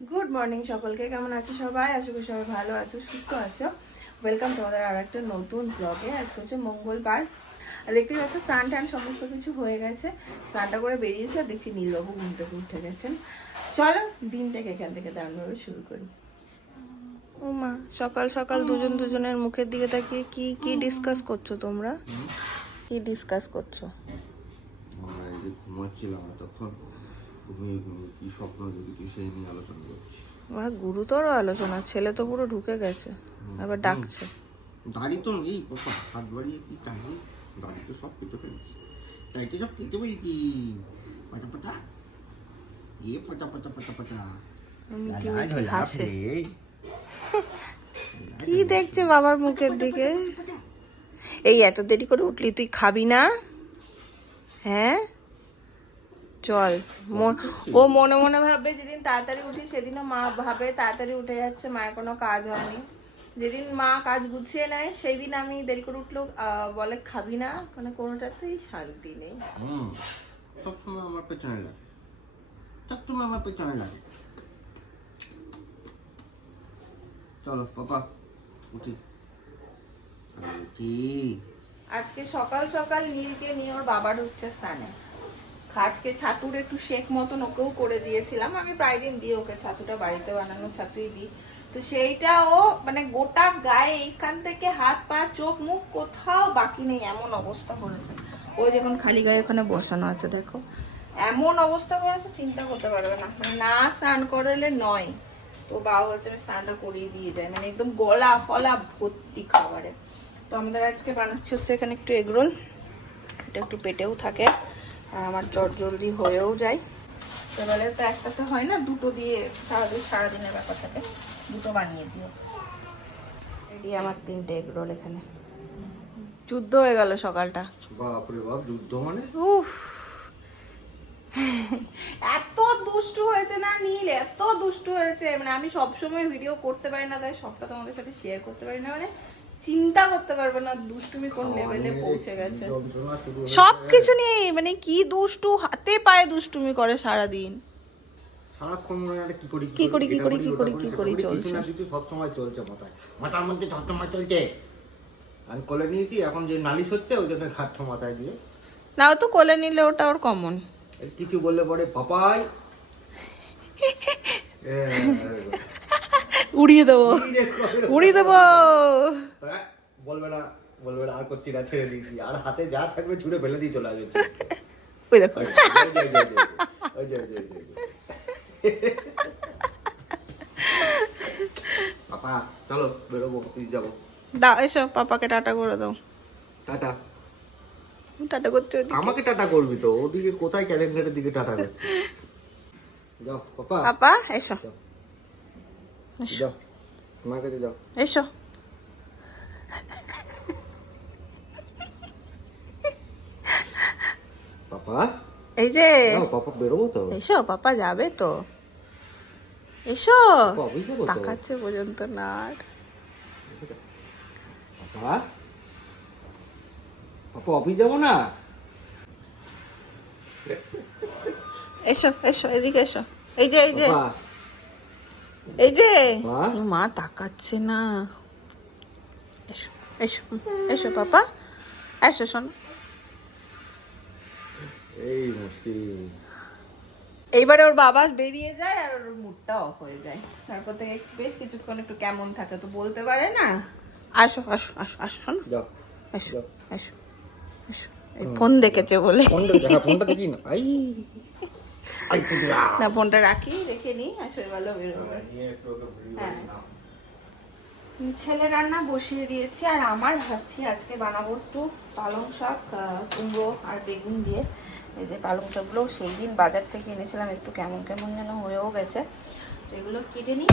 Good morning সকলকে, কেমন আছো সবাই? আশা করি সবাই ভালো আছো, সুস্থ আছো। ওয়েলকাম তোমাদের আর একটা নতুন ব্লগে। আজকে হচ্ছে মঙ্গলবার, আর দেখতেই পাচ্ছ স্নান টান সমস্ত কিছু হয়ে গেছে। স্নানটা করে বেরিয়েছে, আর দেখছি নীলবাবু ঘুম থেকে উঠে গেছেন। চলো দিনটাকে এখান থেকে দারুণভাবে শুরু করি। ও মা, সকাল সকাল দুজন দুজনের মুখের দিকে তাকিয়ে কি কি ডিসকাস করছো তোমরা? কি ডিসকাস করছো? আমরা এই যে ঘুমাচ্ছিলাম তখন ঘুমিয়ে ঘুমিয়ে কি স্বপ্ন দেখি সেই নিয়ে আলোচনা করছি। গুরুতর আলোচনা, ছেলে তো পুরো ঢুকে গেছে, আবার ডাকছে। দাড়ি তো নেই বাবা, হাত বাড়িয়ে কি চাই, দাড়ি তো সব কেটে ফেলেছি, চাইতে সব কেটে ফেলেছি। পাটা পাটা পাটা পাটা পাটা পাটা হাসে। কি দেখছে বাবার মুখের দিকে? এই এত দেরি করে উঠলি, তুই খাবি না? হ্যাঁ চল। ও মনে মনে ভাববে যেদিন তাড়াতাড়ি উঠি সেদিনও মা ভাবে তাড়াতাড়ি উঠে যাচ্ছে, মায়ের কোনো কাজ হয়নি। যেদিন মা কাজ গুছিয়ে নেয় সেই দিন আমি দেরি করে উঠলেও বলে খাবি না, মানে কোনোটাতেই শান্তি নেই। সবসময় আমার পেছনে লাগে, সবসময় আমার পেছনে লাগে। চলো পাপা উঠি। কি আজকে সকাল সকাল নীলকে নিয়ে ওর বাবা ঢুকছে স্নানে। আজকে ছাতুর একটু শেক মতন ওকেও করে দিয়েছিলাম, আমি প্রায় দিন দিই ওকে ছাতুটা, বাড়িতে বানানো ছাতুই দিই। তো সেইটা ও মানে গোটা গায়ে এইখান থেকে হাত পা চোখ মুখ কোথাও বাকি নেই, এমন অবস্থা করেছে। ও যখন খালি গায়ে ওখানে বসানো আছে দেখো, এমন অবস্থা করেছে চিন্তা করতে পারবে না। মানে না স্নান করলে নয়। তো বাবা বলছে আমি স্নানটা করিয়ে দিয়ে যাই, মানে একদম গলা ফলা ভর্তি খাবারে। তো আমাদের আজকে বানাচ্ছি হচ্ছে এখানে একটু এগরোল, এটা একটু পেটেও থাকে আর আমার জলদি হয়েও যায়। এবারে তো একটাতে হয় না, দুটো দিয়ে সারাদিনের ব্যাপার থাকে, দুটো বানিয়ে দিও। রেডি আমার 3টে এগরোল। এখানে যুদ্ধ হয়ে গেল সকালটা। বাপরে বাপ, যুদ্ধ মানে? উফ, এত দুষ্টু হয়েছে না নীল, এত দুষ্টু হয়েছে, মানে আমি সবসময় ভিডিও করতে পারি না, তাই সবটা তোমাদের সাথে শেয়ার করতে পারি না। মানে চিন্তা করতে পারবে না দুষ্টুমি কোন লেভেলে পৌঁছে গেছে। সবকিছু নিয়ে মানে কি দুষ্টু, হাতে পায়ে দুষ্টুমি করে সারাদিন। সারাক্ষণ মনে হয় কি করি চলছে। কিছু সব সময় চলছে মাথায়, মাথার মধ্যে সবসময় চলছে। আমি কোলে নিয়েছি, এখন যে নালিশ হচ্ছে ওই জন্য ঘাটটা মাথায় দিয়ে। না, ও তো কোলে নিলে ওটা ওর কমন। কিছু বললে পরে পাপাই উড়িয়ে দেবো। বলবে না আর করছি না, ছেড়ে দিয়েছি, আর হাতে যা থাকবে ছুঁড়ে ফেলে দিয়ে চলে আসবে। ওই দেখো, পাপা চলো বেরোবো, প্লিজ যাবো। দাও এসো, পাপাকে টাটা করে দাও। টাটা। টাটা করছে আমাকে টাটা করবি তো, ওদিকে কোথায় ক্যালেন্ডারের দিকে টাটা করছিস? যাও পাপা, পাপা এসো, যাও আমার কাছে যাও, এসো। পাপা এই যে পাপা বেরোবো তো, এসো, পাপা যাবে তো, এসো। অফিস যাবো তো। তাকাচ্ছে পর্যন্ত না। পাপা পাপা অফিস যাবো না? এসো এসো, এদিকে এসো। এই যে পাপা, এই যে মা? মা তাকাচ্ছে না। এসো এসো এসো পাপা, এসো শোনো। এই মুশকিল। এইবারে ওর বাবা বেরিয়ে যায় আর ওর মুডটা অফ হয়ে যায়, তারপর থেকে বেশ কিছুক্ষণ একটু কেমন থাকে, তো বলতে পারে না। আসো আসো আসো আসো শোনো, যাও এসো এসো এসো। এই ফোন দেখেছে বলে, ফোনটা দেখি না। না ফোনটা রাখি, রেখে নি, আসো ভালো বেরোবে। হ্যাঁ, ছেলে রান্না বসিয়ে দিয়েছি, আর আমার ভাবছি আজকে বানাবো একটু পালং শাক, কুমড়ো আর বেগুন দিয়ে। এই যে পালং শাকগুলো সেই দিন বাজার থেকে এনেছিলাম, একটু কেমন কেমন যেন হয়েও গেছে, তো এগুলো কেটে নিই।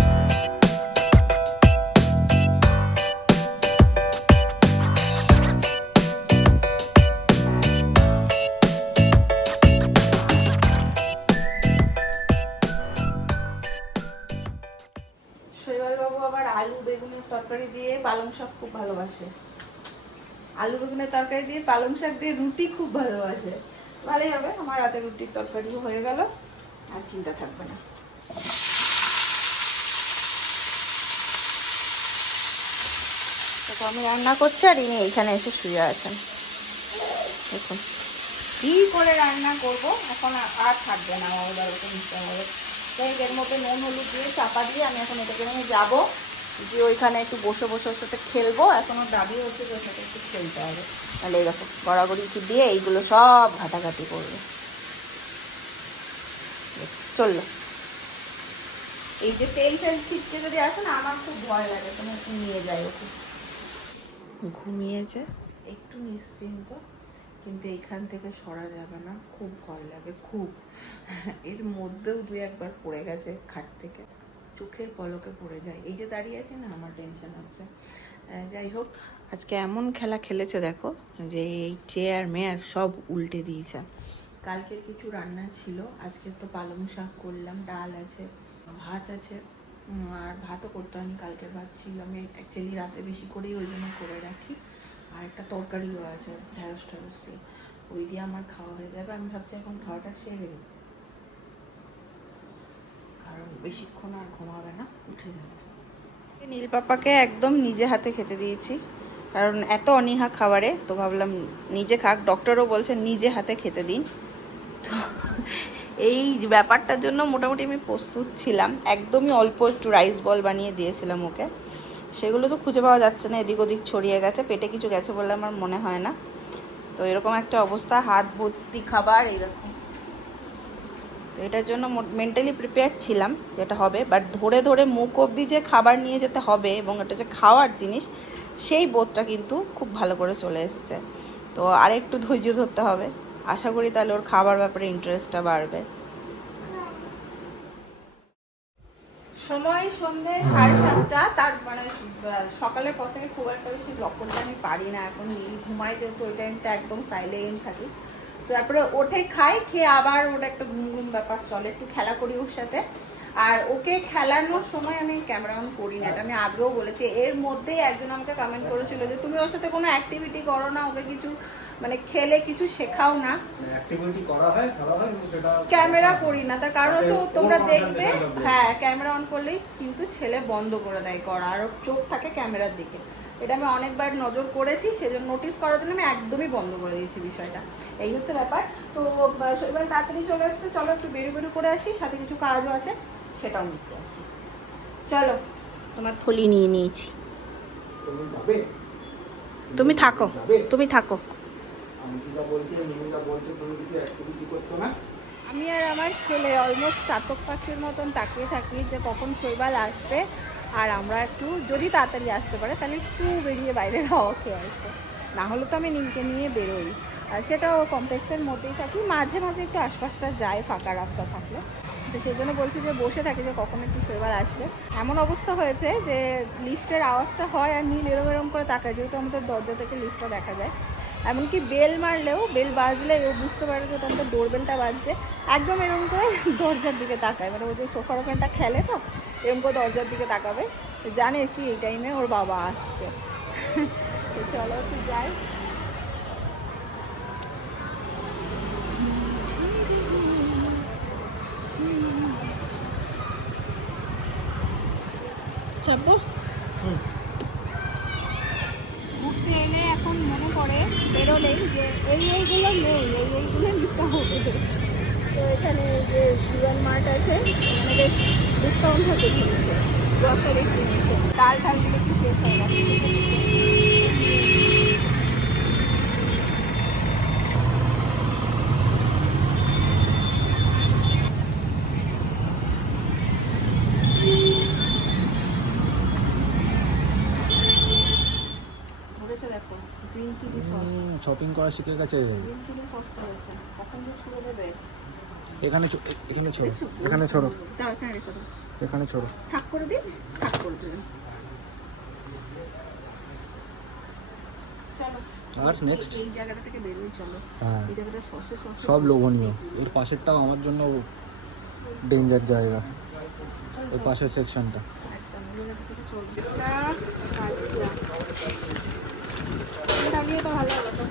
শৈবাল বাবু আবার আলু বেগুনের তরকারি দিয়ে পালং শাক খুব ভালোবাসে, আলু বেগুনের তরকারি দিয়ে পালং শাক দিয়ে রুটি খুব ভালোবাসে। ভালোই হবে, আমার রাতে রুটির তরকারিও হয়ে গেল, আর চিন্তা থাকবে না। আমি রান্না করছি আর ইনি এইখানে এসে শুয়ে আছেন। দেখুন কি করে রান্না করব এখন আর থাকবে না, আমার বাড়িতে নিতে হবে। তাই এর মধ্যে নুন হলুদ দিয়ে চাপা দিয়ে আমি এখন এটাকে নিয়ে যাবো, দিয়ে ওইখানে একটু বসে বসে ওর সাথে খেলবো। এখনও দাবি হচ্ছে যে ওর সাথে একটু খেলতে হবে, তাহলে এই দেখো গড়াগড়ি কি দিয়ে এইগুলো সব ঘাটাঘাটি করবে। চললো এই যে তেল ফেল ছিটকে যদি আসে না, আমার খুব ভয় লাগে, তোমার একটু নিয়ে যাই ওকে। ঘুমিয়েছে একটু নিশ্চিন্ত, কিন্তু এইখান থেকে সরা যাবে না, খুব ভয় লাগে খুব। এর মধ্যেও 2-1 বার পড়ে গেছে খাট থেকে, চোখের পলকে পড়ে যায়। এই যে দাঁড়িয়ে আছে না, আমার টেনশন হচ্ছে। যাই হোক, আজকে এমন খেলা খেলেছে দেখো, যে এই চেয়ার মেয়ার সব উল্টে দিয়েছে। কালকের কিছু রান্না ছিল, আজকে তো পালং শাক করলাম, ডাল আছে, ভাত আছে। আর ভাতও করতে হয়নি, কালকের ভাত ছিল, আমি অ্যাকচুয়ালি রাতে বেশি করেই ওই জন্য করে রাখি। আর একটা তরকারিও আছে ঢ্যাঁড়স ঢ্যাঁড়স দিয়ে, ওই দিয়ে আমার খাওয়া হয়ে যাবে। আমি ভাবছি এখন খাওয়াটা সেরে নিই, কারণ বেশিক্ষণ আর ঘুমাবে না, উঠে যাবে। নীল পাপাকে একদম নিজে হাতে খেতে দিয়েছি, কারণ এত অনীহা খাবারে, তো ভাবলাম নিজে খাক। ডক্টরও বলছে নিজে হাতে খেতে দিন। তো এই ব্যাপারটার জন্য মোটামুটি আমি প্রস্তুত ছিলাম। একদমই অল্প একটু রাইস বল বানিয়ে দিয়েছিলাম ওকে, সেগুলো তো খুঁজে পাওয়া যাচ্ছে না, এদিক ওদিক ছড়িয়ে গেছে, পেটে কিছু গেছে বলে আমার মনে হয় না। তো এরকম একটা অবস্থা, হাত ভর্তি খাবার, এই দেখো। তো এটার জন্য মেন্টালি প্রিপেয়ার ছিলাম যেটা হবে, বাট ধরে ধরে মুখ অবধি যে খাবার নিয়ে যেতে হবে এবং এটা যে খাওয়ার জিনিস, সেই বোধটা কিন্তু খুব ভালো করে চলে এসছে। তো আরেকটু ধৈর্য ধরতে হবে, আশা করি তাহলে ওর খাবার ব্যাপারে ইন্টারেস্টটা বাড়বে। সময় সন্ধ্যে 7:30, তার মানে সকালের পর থেকে খুব একটা বেশি ব্লগ করতে আমি পারি না এখন। ঘুমাই যেহেতু ওই টাইমটা একদম সাইলেন্ট থাকি। তো তারপরে ওঠে, খাই, খেয়ে আবার ওটা একটা ঘুম ঘুম ব্যাপার চলে, একটু খেলা করি ওর সাথে। আর ওকে খেলানোর সময় আমি ক্যামেরা অন করি না, এটা আমি আগেও বলেছি। এর মধ্যেই একজন আমাকে কমেন্ট করেছিল যে তুমি ওর সাথে কোনো অ্যাক্টিভিটি করো না, ওকে কিছু মানে খেলে কিছু শেখাও না। অ্যাক্টিভিটি করা হয় কিন্তু সেটা ক্যামেরা করি না, তার কারণ হচ্ছে তোমরা দেখবে, হ্যাঁ ক্যামেরা অন করলেই কিন্তু ছেলে বন্ধ করে দেয় করা, আর চোখ থাকে ক্যামেরার দিকে। এটা আমি অনেকবার নজর করেছি, সেজন্য নোটিস করার জন্য আমি একদমই বন্ধ করে দিয়েছি বিষয়টা। এই হচ্ছে ব্যাপার। তো এবার তাড়াতাড়ি চলে আসছে, চলো একটু বেরু করে আসি, সাথে কিছু কাজও আছে, সেটাও নিতে আসি। চলো, তোমার থলি নিয়ে নিয়েছি, তুমি যাবে? তুমি থাকো, তুমি থাকো। আমি যেটা বলছি, নিমিতা বলছে তুমি কিছু অ্যাক্টিভিটি করছো না। আমি আর আমার ছেলে অলমোস্ট চাতক পাখির মতন তাকিয়ে থাকি যে কখন শৈবাল আসবে, আর আমরা একটু যদি তাড়াতাড়ি আসতে পারে তাহলে একটু বেরিয়ে বাইরের হাওয়া খেয়ে আসবো। না হলে তো আমি নীলকে নিয়ে বেরোই, আর সেটাও কমপ্লেক্সের মধ্যেই থাকি, মাঝে মাঝে একটু আশপাশটা যাই ফাঁকা রাস্তা থাকলে। তো সেই জন্য বলছি যে বসে থাকি যে কখন একটু শৈবাল আসবে। এমন অবস্থা হয়েছে যে লিফটের আওয়াজটা হয় আর নীল এরম এরম করে তাকায়, যেহেতু আমাদের দরজা থেকে লিফটটা দেখা যায়। এমনকি বেল মারলেও, বেল বাজলে ও বুঝতে পারে যে তোমাদের ডোরবেলটা বাজছে, একদম এরকম করে দরজার দিকে তাকায়। মানে ও যে সোফার ওখানটা খেলে, তো এরকম করে দরজার দিকে তাকাবে, জানে কি এই টাইমে ওর বাবা আসছে। তো চলো একটু যাই। চাপবো ঘুরতে এলে এখন মনে পড়ে বেরোলেই যে এইগুলো নেই, এইগুলো নিতে হবে। তো এখানে যে জীবন মার্ট আছে, এখানে বেশ ডিসকাউন্ট থাকে জিনিসে, গ্রসারির জিনিসে। ডাল ঢালগুলো একটু শেষ হয়ে গেছে। ধরেছে দেখো, গ্রিন চিলি সস, শপিং করা শিখে গেছে। গ্রিন চিলি সসটা হয়েছে, কখন যে ছুঁড়ে দেবে। এখানে এখানে ছোড়ো, এখানে ছোড়ো, দাও এখানে রেখে দাও, এখানে ছোড়ো। থাক করে দিন, থাক করে দিন। চলো আর নেক্সট এই জায়গাটা থেকে বেরোই, চলো। হ্যাঁ, এই জায়গাটা সসে সসে সব লোভনীয়। এর পাশেরটাও আমার জন্য ডেঞ্জার জায়গা, ওই পাশের সেকশনটা। একদম এই জায়গাটা থেকে চলবে। দাঁড়িয়ে তো ভালো হলো তো।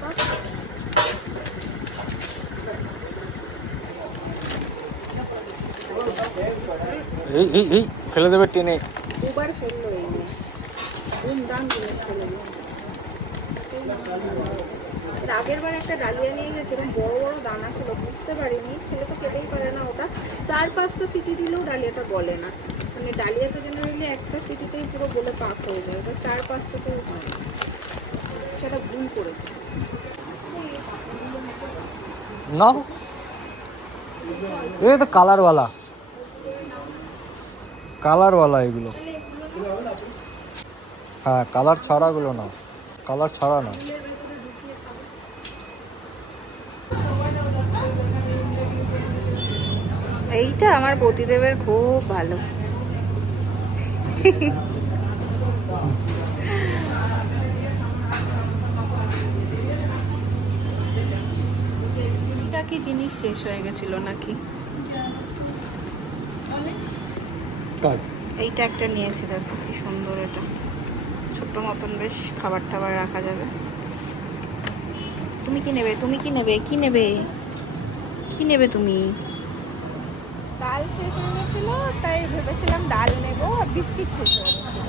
এই ফেলে দেবে টেনে। দুবার ফেললো এই মেয়ে, দাম জিনিস ফেলে দিল। আগের বার একটা ডালিয়া নিয়ে গেছিলাম, বড় বড় দানা ছিল, বুঝতে পারিনি, ছেলে তো খেতেই পারে না ওটা। 4-5টা সিটি দিলেও ডালিয়াটা গলে না, মানে ডালিয়া তো জেনারেলি একটা সিটিতেই পুরো গলে পাক হয়ে যায়, এবার 4-5টাতেও হয় না, সেটা ভুল করেছে। না এই তো কালারওয়ালা এগুলো। হ্যাঁ কালার ছাড়াগুলো না, কালার ছাড়া না। এইটা আমার পতিদেবের খুব ভালো। এটা কি জিনিস শেষ হয়ে গেছিল নাকি? এইটা একটা নিয়েছি, দেখো কি সুন্দর, এটা ছোট্ট মতন, বেশ খাবার টাবার রাখা যাবে। তুমি কি নেবে? তুমি কি নেবে? কি নেবে? কি নেবে তুমি? ডাল শেষ হয়ে গেছিল, তাই ভেবেছিলাম ডাল নেবো, আর বিস্কিট শেষ হয়ে গেছিল।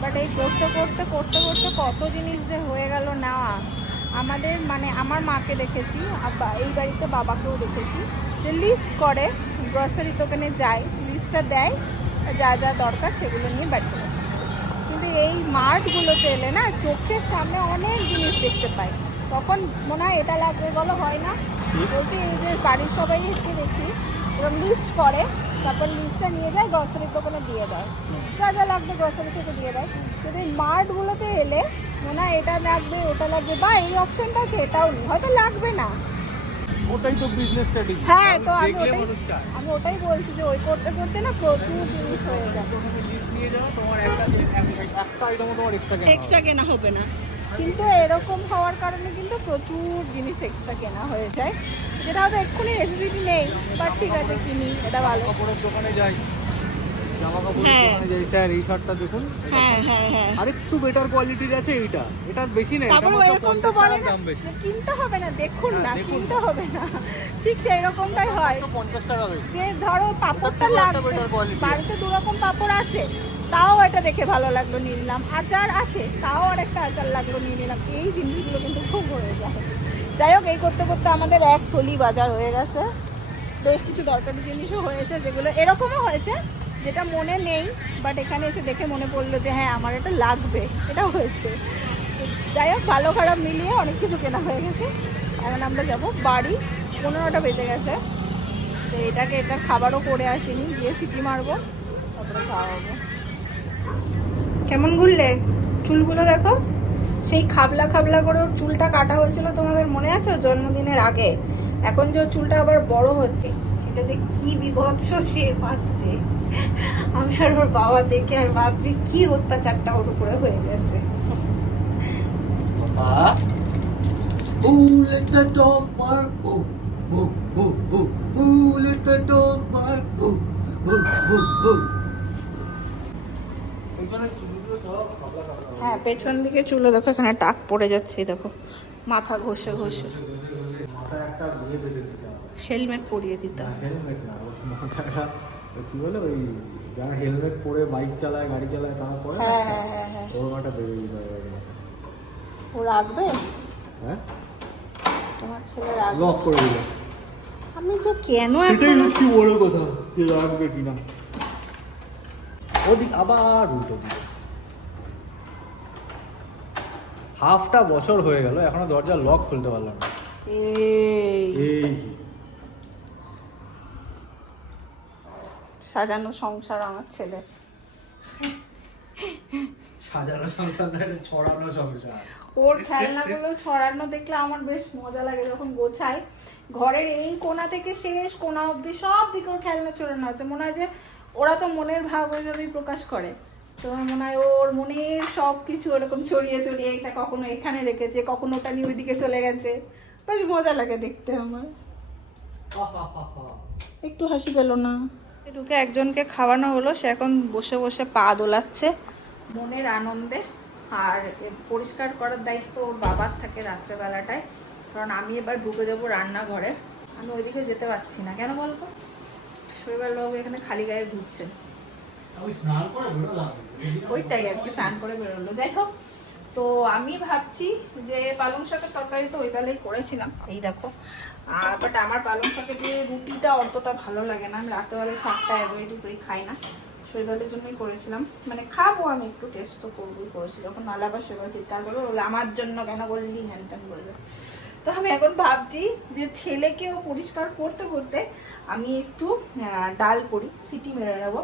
বাট এই করতে করতে করতে করতে কত জিনিস যে হয়ে গেল নেওয়া। আমাদের মানে আমার মাকে দেখেছি, এই বাড়িতে বাবাকেও দেখেছি, যে লিস্ট করে, গ্রসারি দোকানে যায়, লিস্টটা দেয়, যা যা দরকার সেগুলো নিয়ে বেড়ে বসে। কিন্তু এই মার্টগুলোতে এলে না, চোখের সামনে অনেক জিনিস দেখতে পাই, তখন মনে হয় এটা লাগবে বলো, হয় না? বলছি এই যে বাড়ির সবাই এসে দেখি এরকম লিস্ট করে, তারপর লিস্টটা নিয়ে যায় গ্রসারির দোকানে দিয়ে দেয়, যা যা লাগবে গ্রসারি থেকে দিয়ে দেয়। কিন্তু এই মার্টগুলোতে এলে মনে হয় এটা লাগবে, ওটা লাগবে, বা এই অপশনটা আছে এটাও নেই, হয়তো লাগবে না। ওটাই তো বিজনেস স্ট্র্যাটেজি। হ্যাঁ, তো আমি ওটাই বলছি যে ওই করতে করতে না প্রচুর জিনিস হয়ে যাবে, এক্সট্রা কেনা হবে না। কিন্তু এরকম হওয়ার কারণে কিন্তু প্রচুর জিনিস এক্সট্রা কেনা হয়ে যায়, যেটা হয়তো এক্ষুনি নেসেসিটি নেই, বাট ঠিক আছে কিনি, এটা ভালো। কাপড়ের দোকানে যাই, জামা কাপড়ের হ্যাঁ। দোকানে যাই, স্যার এই শার্টটা দেখুন, হ্যাঁ হ্যাঁ হ্যাঁ, আরেকটু বেটার কোয়ালিটির আছে, এইটা এটা বেশি নেই, তারপর এরকম তো বলে না যে কিনতে হবে না, দেখুন না, কিনতে হবে না, ঠিক সেই রকমটাই হয়। 50 টাকা বেশি। যে ধরো পাপড়টা লাগবে, বাড়িতে 2 রকম পাপড় আছে, তাও এটা দেখে ভালো লাগলো নিয়ে নিলাম, আচার আছে তাও আর একটা আচার লাগলো নিয়ে নিলাম, এই জিনিসগুলো কিন্তু খুব হয়ে যায়। যাই হোক, এই করতে করতে আমাদের এক থলি বাজার হয়ে গেছে, বেশ কিছু দরকারি জিনিসও হয়েছে, যেগুলো এরকমও হয়েছে যেটা মনে নেই, বাট এখানে এসে দেখে মনে পড়লো যে হ্যাঁ আমার এটা লাগবে, এটা হয়েছে। যাই হোক, ভালো খারাপ মিলিয়ে অনেক কিছু কেনা হয়ে গেছে। এখন আমরা যাব বাড়ি, 15টা বেজে গেছে, তো এটা খাবারও করে আসিনি, গিয়ে সিটি মারবো, তারপরে খাওয়া হবো। কেমন ঘুরলে? চুলগুলো দেখো, সেই খাবলা খাবলা করে ওর চুলটা কাটা হয়েছিল, তোমাদের মনে আছে ওর জন্মদিনের আগে, এখন যে ওর চুলটা আবার বড় হচ্ছে, সেটা যে কি বিভৎস শেপ আসছে, আমি আর ওর বাবা দেখে আর ভাবছি কি অত্যাচারটা ওর উপরে হয়ে গেছে। Who let the dog bark? Who, who, who, who? Who let the dog bark? Who, who, who, who? হ্যাঁ, পেছন দিকে চুলে দেখো, এখানে টাক পড়ে যাচ্ছে, দেখো মাথা ঘষে ঘষে। মাথায় একটা ইয়ে বেঁধে দিতে হবে, হেলমেট পরিয়ে দিতে হবে। হেলমেট না, মাথাটা কি বলে, ওই যারা হেলমেট পরে বাইক চালায়, গাড়ি চালায়, তারা পরে না, হ্যাঁ হ্যাঁ হ্যাঁ হ্যাঁ, ওর মাথা বেঁধে দিতে হবে মাথায়। ও রাখবে? হ্যাঁ, তোমার ছেলে রাখবে? লক করে দিল। আমি যে কেন এটাই এখন হচ্ছে বড় কথা, যে রাখবে কিনা। ওদিক আবার উল্টো দিকে, হাফটা বছর হয়ে গেল এখনো দরজা লক খুলতে পারলাম না। এই সাজানো সংসার আমার ছেলের। সাজানো সংসার না, এটা ছড়ানো সংসার। ওর খেলনাগুলো ছড়ানো দেখলে আমার বেশ মজা লাগে, যখন গোছাই ঘরের এই কোণা থেকে শেষ কোণা অবধি সব দিকে ওর খেলনা ছড়ানো আছে, মনে হয় যে ওরা তো মনের ভাব ওইভাবেই প্রকাশ করে, তো আমার মনে হয় ওর মনের সব কিছু ওরকম ছড়িয়ে ছড়িয়ে, এটা কখনো এখানে রেখেছে, কখনো ওটা নিয়ে ওইদিকে চলে গেছে, বেশ মজা লাগে দেখতে আমার। একটু হাসি পেলো না? ঢুকে একজনকে খাওয়ানো হলো, সে এখন বসে বসে পা দোলাচ্ছে মনের আনন্দে। আর পরিষ্কার করার দায়িত্ব ওর বাবার থাকে রাত্রেবেলাটায়, কারণ আমি এবার ঢুকে যাবো রান্নাঘরে, আমি ওইদিকে যেতে পারছি না। কেন বলতো? শৈবালবাবু এখানে খালি গায়ে ঘুরছেন, ওইটাই আর কি, স্নান করে বেরোলো। যাই হোক, তো আমি ভাবছি যে পালং শাকের তরকারি তো ওই বেলায় করেছিলাম, এই দেখো। আর বাট আমার পালং শাকের দিয়ে রুটিটা অতটা ভালো লাগে না, আমি রাত্রেবেলায় শাকটা অ্যাভয়েডই করি, খাই না। শৈবালের জন্যই করেছিলাম, মানে খাবো আমি, একটু টেস্ট তো করবোই, করেছি যখন আলাদা শৈবাল চিৎকার করবো বলে আমার জন্য কেন বললি, হ্যান ত্যান বলবে। তো আমি এখন ভাবছি যে ছেলেকেও পরিষ্কার করতে করতে আমি একটু ডাল করি, সিটি মেরে নেবো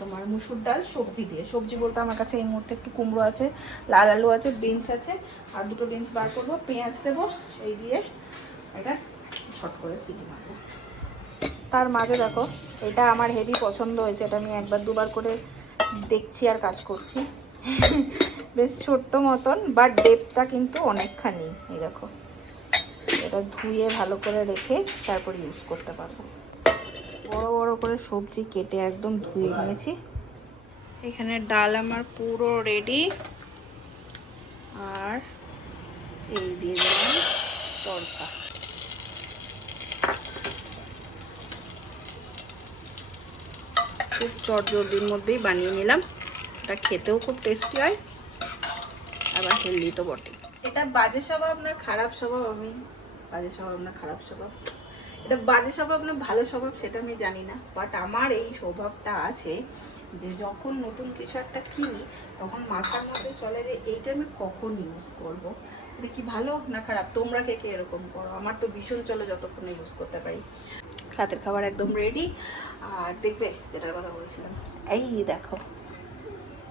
তোমার মুসুর ডাল সবজি দিয়ে। সবজি বলতে আমার কাছে এই মুহূর্তে একটু কুমড়ো আছে, লাল আলু আছে, বিনস আছে, আর দুটো বিনস বার করবো, পেঁয়াজ দেবো, এই দিয়ে এটা ছট করে সিটি মারবো। তার মাঝে দেখো এটা আমার হেভি পছন্দ হয়েছে, এটা আমি একবার দুবার করে দেখছি আর কাজ করছি। বেশ ছোট্ট মতন, বাট ডেপটা কিন্তু অনেকখানি। এই দেখো, এটা ধুয়ে ভালো করে রেখে তারপর ইউজ করতে পারবো। বড় বড় করে সবজি কেটে একদম ধুয়ে নিয়েছি। এখানে ডাল আমার পুরো রেডি, আর এই দিয়ে দিলাম তড়কা। খুব চটজলদির মধ্যেই বানিয়ে নিলাম, এটা খেতেও খুব টেস্টি হয়, আবার হেলদি তো বটে। এটা বাজে স্বভাব না খারাপ স্বভাব, আমি বাজে স্বভাব না খারাপ স্বভাব, এটা বাজে স্বভাব না ভালো স্বভাব সেটা আমি জানি না, বাট আমার এই স্বভাবটা আছে যে যখন নতুন কিছু একটা কিনি তখন মাথার মধ্যে চলে যে এইটা আমি কখন ইউজ করব, এটা কি ভালো না খারাপ। তোমরা কে কে এরকম করো? আমার তো ভীষণ চলে যতক্ষণে ইউজ করতে পারি। রাতের খাবার একদম রেডি। আর দেখবে যেটার কথা বলছিলাম, এই দেখো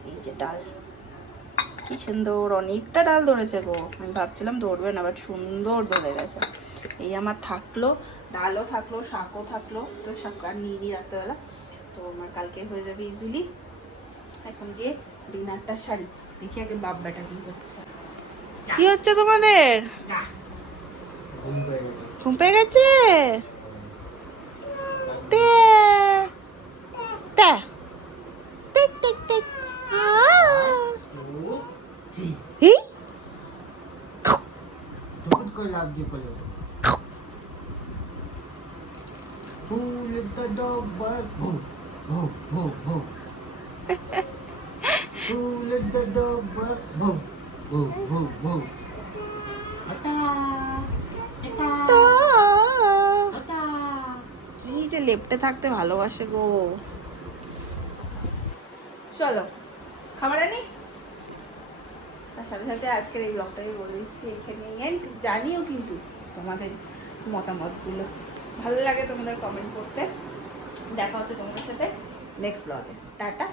এই যে ডাল, কি সুন্দর অনেকটা ডাল ধরেছে গো। আমি ভাবছিলাম ধরবে না, বাট সুন্দর ধরে গেছে। এই আমার থাকলো, ডালও থাকলো, শাকও থাকলো, তো শাক আর নিয়ে নিই রাত্রেবেলা, তো আমার কালকে হয়ে যাবে ইজিলি। এখন গিয়ে ডিনারটা সারি, দেখি আগে বাপ বেটা কি হচ্ছে। কি হচ্ছে তোমাদের? ঘুম পেয়ে গেছে? Who let the dog bark? Who? Who? Who? Who? Who let the dog bark? Who? Who? Who? Who? Ata! Ata! Ata! কি যে লেপটে থাকতে ভালোবাসে গো। চলো খাবার আনি, তার সাথে সাথে আজকের এই ব্লগটাকে বলে দিচ্ছি এখানে এন্ড। জানিও কিন্তু তোমাদের মতামতগুলো, ভালো লাগে তোমাদের কমেন্ট করতে। দেখা হচ্ছে তোমাদের সাথে নেক্সট ব্লগে। টাটা।